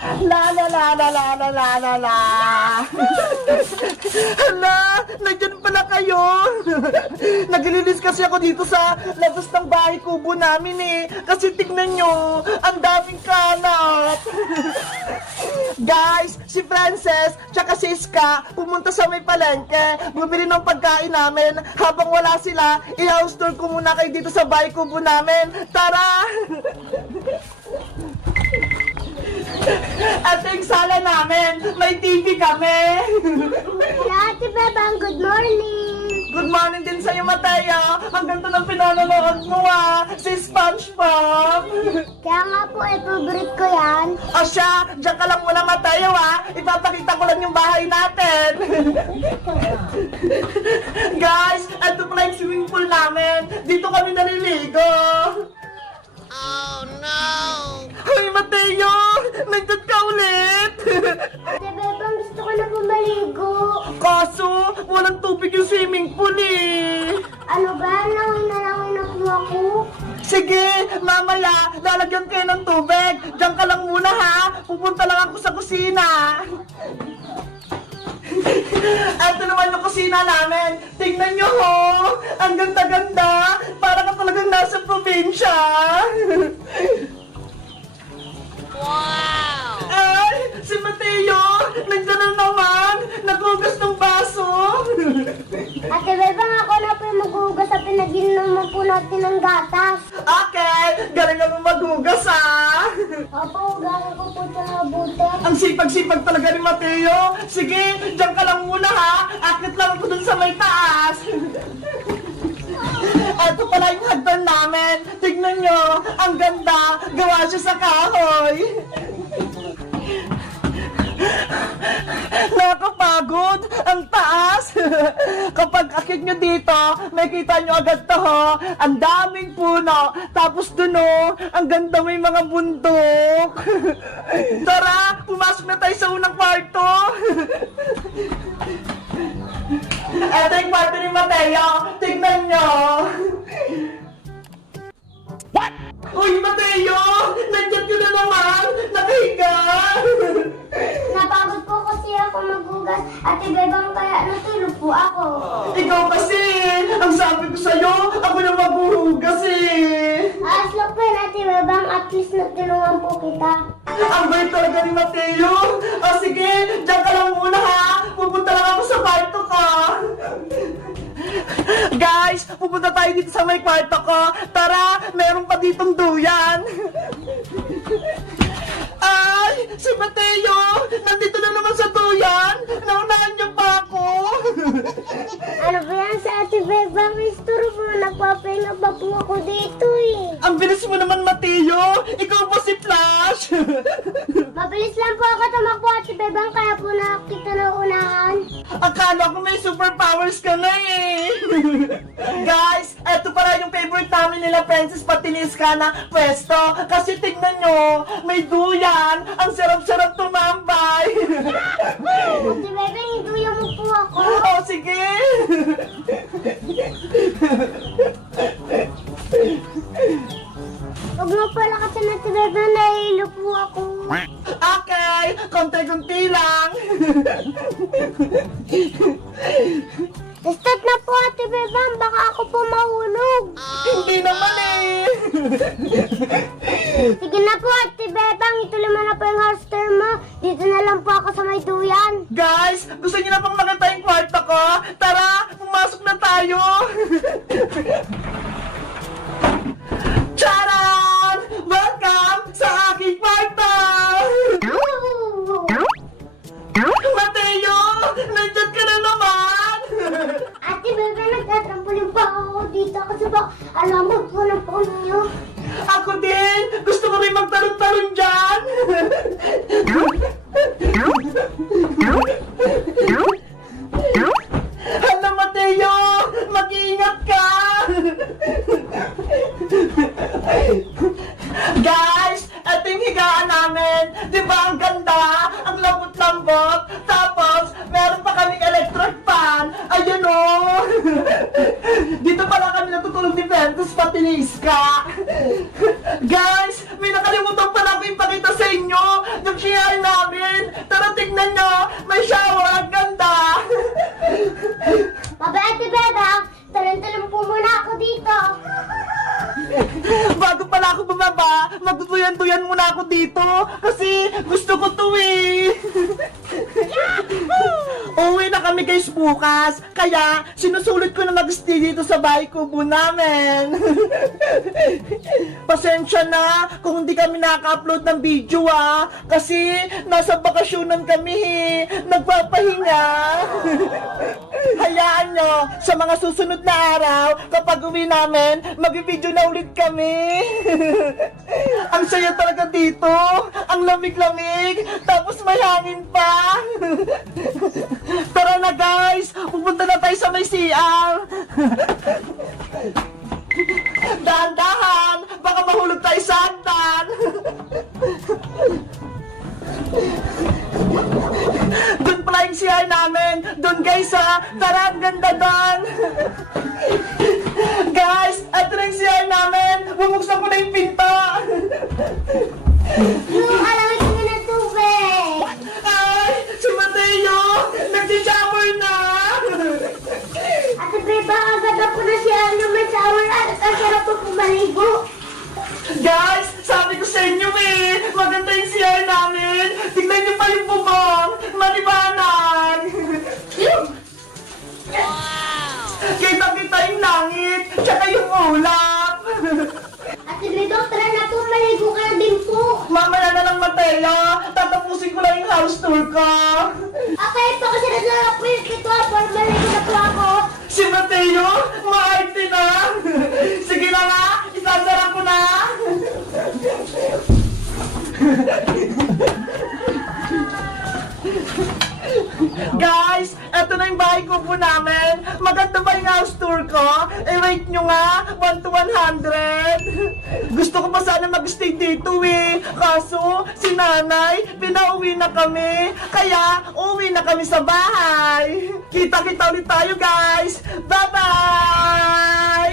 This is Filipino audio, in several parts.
La la la la la la la la la. Hala, nandyan pala kayo. Naglilinis kasi ako dito sa labas ng bahay kubo namin eh. Kasi tignan nyo, ang daming kalat. Guys, si Frances tsaka si Iska pumunta sa may palengke, bumili ng pagkain namin. Habang wala sila, i-house tour ko muna kayo dito sa bahay kubo namin. Tara! At yung sala namin, may TV kami. Ate Bebang, good morning! Good morning din sa'yo, Mateo. Ang ganda ng pinanonood mo, si SpongeBob. Kaya nga po, favorite ko yan. O siya, diyan ka lang muna, Mateo, Ipapakita ko lang yung bahay natin. Guys, ito pala yung swimming pool namin. Dito kami naliligo. Oh no! Hoy, Mateo! Nandun ka ulit! Ate Bebang, gusto ko na pumaligo. Kaso, walang tubig yung swimming pool eh. Ano ba? Nalangin na po ako. Sige, mamaya, lalagyan kayo ng tubig. Diyan ka lang muna ha. Pupunta lang ako sa kusina. Ito naman yung kusina namin. Tingnan nyo ho. Ang ganda-ganda. Para ka talagang nasa probinsya. Wow! Ay, si Mateo. Nandiyan na naman. Naghugas ng baso. Ate Bebang, ako na po yung maghugas sa pinag-inuman po natin ng gatas. Okay, galing mo maghugas Opo, hugasan ko po ito ng mabuti. Ang sipag-sipag talaga ni Mateo. Sige, diyan ka lang muna ha. Akit lang ako dun sa may taas. Ito pala yung hagdan namin. Tignan nyo, ang ganda. Gawa siya sa kahoy. Nakakapagod. Ang taas. Kapag akit nyo dito, may kita nyo agad to ho. Ang daming puno. Tapos dun ho, ang ganda may mga bundok. Tara, pumasok na tayo sa unang kwarto. Ito yung kwarto ni Mateo. Tignan nyo. What? Uy, Mateo! Nandiyan ka na naman! Nakahiga! Napagod po kasi ako maghugas. Ate Bebang, kaya natulog po ako. Ikaw kasi! Ang sabi ko sa'yo, ako na maghuhugas eh! Ayos lang po yun, Ate Bebang. At least natulungan po kita. Ang bait talaga ni Mateo! O sige, diyan ka lang muna ha! Pupunta lang ako sa kwarto ko! Guys, pupunta tayo dito sa may kwarto ko. Tara, meron pa ditong duyan. Ay, si Mateo! Nandito na naman sa duyan! Naunahan niyo pa ako! Ano ba yan sa Ate Bebang? Isturo po, nagpapahinga pa po ako dito eh. Ang bilis mo naman, Mateo! Ikaw ba si Flash? Mabilis lang po ako tumakbo, Ate Bebang, kaya po nakita na unahan. Akala ko may superpowers ka na eh! Guys, eto pala yung favorite namin nila Princess pati ni Iska na pwesto. Kasi tignan nyo, may duyan! Ang sarap-sarap tumambay! Ate Bebang, iduyan mo po ako. Oh, sige! Huwag mo pala kasi na Ate Bebang, nahihilo po ako. Okay, konti-konti lang! Start na po, Ate Bebang, baka ako po mahulog. Hindi naman eh! Sige na po, Ate Bebang, ituloy mo na po yung holster mo. Dito na lang po ako sa may duyan. Guys, gusto niyo na pang makita yung kwarto ko? Tara, pumasok na tayo! Charan! Welcome sa aking kwarto! Mateo! Nandiyan ka na naman! Ate Bebang, nagtatrampolin pa ako dito kasi po, alam mo po na po niyo. Ako din! Gusto ko rin magtalon-talon dyan! Hala, Mateo! Mag-iingat ka! Guys, ito yung higaan namin. Di ba ang ganda? Ang lambot-lambot. Tapos, meron pa kaming electric fan. Ayun o! Dito pala kami natutulog ni Ventus pati ni Iska. Guys, may nakalimutan pala ako ipakita sa inyo. Yung duyan-duyan muna ako dito kasi gusto ko to eh. Uwi na kami guys bukas, kaya sinusulit ko na mag-stay dito sa bahay kubo namin. Pasensya na kung hindi kami nakaka-upload ng video kasi nasa bakasyonan kami nagpapahinga. Hayaan nyo, sa mga susunod na araw, kapag uwi namin, mag-video na ulit kami. Ang saya talaga dito, ang lamig-lamig, tapos may hangin pa. Tara na guys, pupunta na tayo sa may CR. Dahan-dahan, baka mahulog tayo sa hagdan. Doon pala yung CR namin. Doon guys tara, ang ganda doon. Guys, ito na yung CR namin. Bubuksan ko na yung pinto. Yung alamig ko ng tubig. Ay, si Mateo, nag-shower na. Ate Beba, agad ako na siya may shower at ang sarap ko maligo. Guys, sabi ko sa inyo maganda yung CR namin. Tignan niyo pa yung bubong, maliwanag. Kita-kita yung langit, tsaka yung ulap. Ate Beba, tara na po, maligo ka na din po. Mamaya na lang, Mateo. Tatapusin ko lang yung house tour ko. Okay po, kasi nasalak po yung kito, para maligo na po ako. Si Mateo, maarte na. Sige na nga, isasara ko na. Guys, eto na yung bahay ko po namin. Maganda ba yung house tour ko? Rate nyo nga, 1 to 100. Gusto ko pa sana mag-stay dito kaso, si nanay, pinauwi na kami. Kaya, uwi na kami sa bahay. Kita-kita ulit tayo guys. Bye-bye!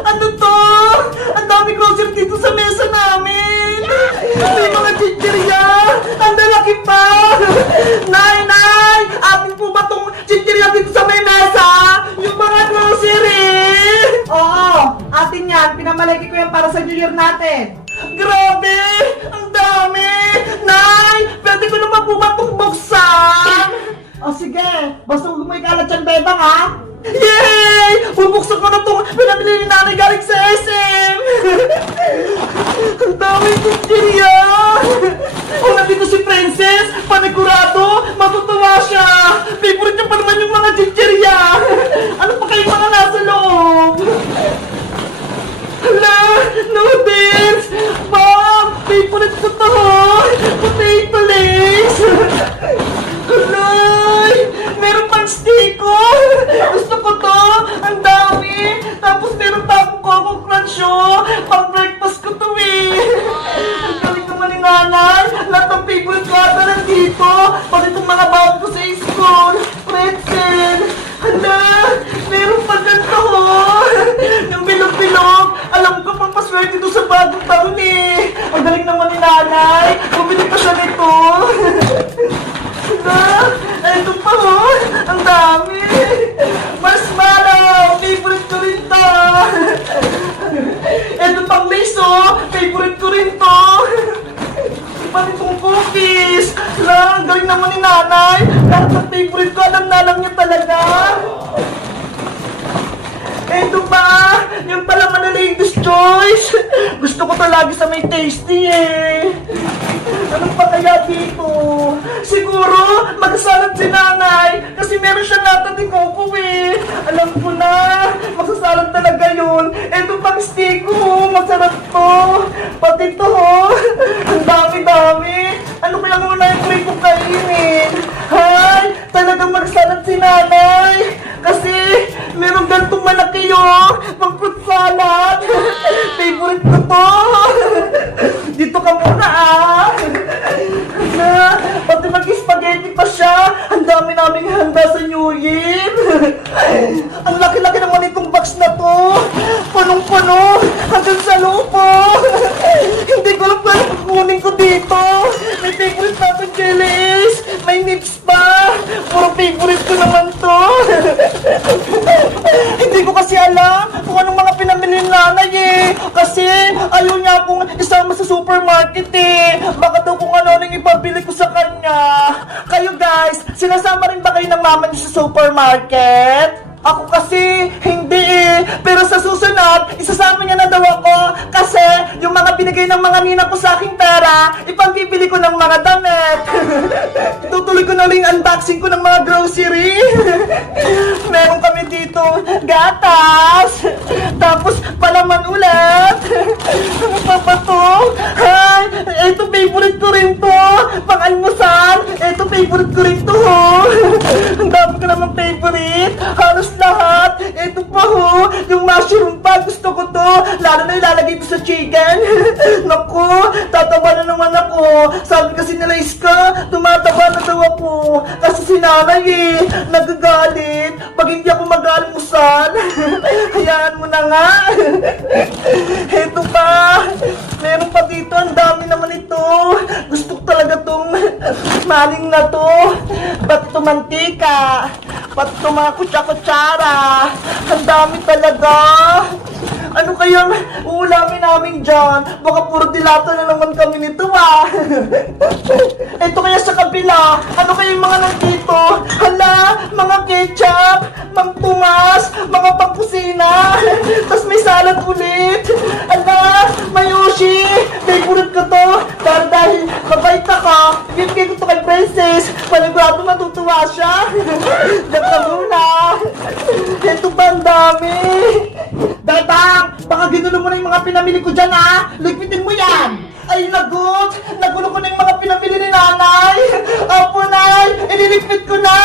Ano to? Ang dami grocery dito sa mesa namin! May mga chichirya! Ang lalaki pa! Nay! Atin po ba tong chichirya dito sa may mesa? Yung mga grocery! Oo! Atin yan! Pinamalaki ko yan para sa New Year natin! Grabe! Ang dami! Nay! Pwede ko naman po ba itong buksan? O sige! Basta huwag mo ikalat yan, Bebang ha! Yay! Bubuksan ko na itong pinabili ni nanay galing sa SM! Ang daming chichirya! Kung nandito si Princess, panigurado, matutuwa siya! Favorite niya pa naman yung mga chichirya! Ano pa kayong mga nasa loob? Hala! Noodles! Mom! Favorite ko to! Potato lace! Alay! Meron pang stiko! Gusto ko to! Ang dami! Tapos meron pa akong Coco Crunch pang breakfast ko to Ang galing naman ni nanay! Lahat ng favorite ko ata nandito! Pati itong mga bawang ko sa school! Pretzel! Hala! Meron pa ganito Yung bilog-bilog! Alam ko pang paswerte to sa bagong taon Ang galing naman ni nanay! Bumili pa siya nito! Ito pa Ang dami! Marshmallow! Favorite ko rin to! Ito pang lace Favorite ko rin to! Pati itong cookies! Ang galing naman ni nanay! Lahat ng favorite ko, alam na lang niya talaga! Ito pa! Yung pala Ladies' Choice! Gusto ko talaga sa may tasty Ano pa kaya dito? Siguro, magsasalat si nanay kasi meron siya nata ni Coco eh. Alam ko na, magsasalat talaga yun. Ito pang steak ko, masarap to. Pati to, ang dami-dami. Ano kaya muna yung try ko kainin? Hay, talagang magsalat si nanay. Kasi, meron gantong malaki yun, pang fruit salad. Favorite ko to. Dito ka muna ah. Na, pati mag-spaghetti pa siya. Ang dami naming handa sa New Year. Ang laki-laki naman itong box na to. Punong-puno. Hanggang sa lupo. Hindi ko alam kung kukunin ko dito. May favorite natin jellies. May nips pa. Puro favorite ko naman to. Hindi ko kasi alam kung anong mga pinamili ni nanay eh. Kasi ayaw niya akong isama sa supermarket eh. Baka daw kung ano nang ipabili ko sa kanya. Kayo guys, sinasama rin ba kayo ng mama niyo sa supermarket? Ako kasi, hindi eh. Pero sa susunod, isasama niya na daw ako. Kasi, yung mga binigay ng mga nina ko sa aking pera, ipambibili ko ng mga damit. Tutuloy ko na rin unboxing ko ng mga grocery. Meron kami dito, gatas. Tapos, palaman ulit. Ano pa ba to? Hay, ito favorite ko rin to. Pang-almusal, ito favorite ko rin to. Ang dami ko naman favorite. Halos lahat. Ito pa ho, yung mushroom pa. Gusto ko to. Lalo na ilalagay ko sa chicken. Naku, tatawa na naman ako. Sabi kasi nila Iska, tumataba na daw ako. Kasi si nanay eh, nagagalit pag hindi ako mag-almusal. Hayaan mo na nga. Ito pa. Meron pa dito. Ang dami naman ito. Gusto ko talaga tong maling na to. Ba't ito mantika? Ba't ito mga kutsa-kutsara? Ang dami talaga. Ano kayang uulamin namin dyan? Baka puro dilata na naman kami nito ah. Ito kaya sa kabila. Ano kaya yung mga nandito? Hala, mga ketchup, mang tumas, mga pangkusina. Tapos may salad ulit. Hala, mayoshi. Favorite ko to. Dahil mabait ako, bibigay ko to kay Princess. Panigurado matutuwa siya. Diyan ka muna. Ito ba ang dami? Dadang, baka ginulo mo na yung mga pinamili ko dyan ha. Ligpitin mo yan. Ay, lagot. Nagulo ko na yung mga pinamili ni nanay. Apo, nay. Ililigpit ko na.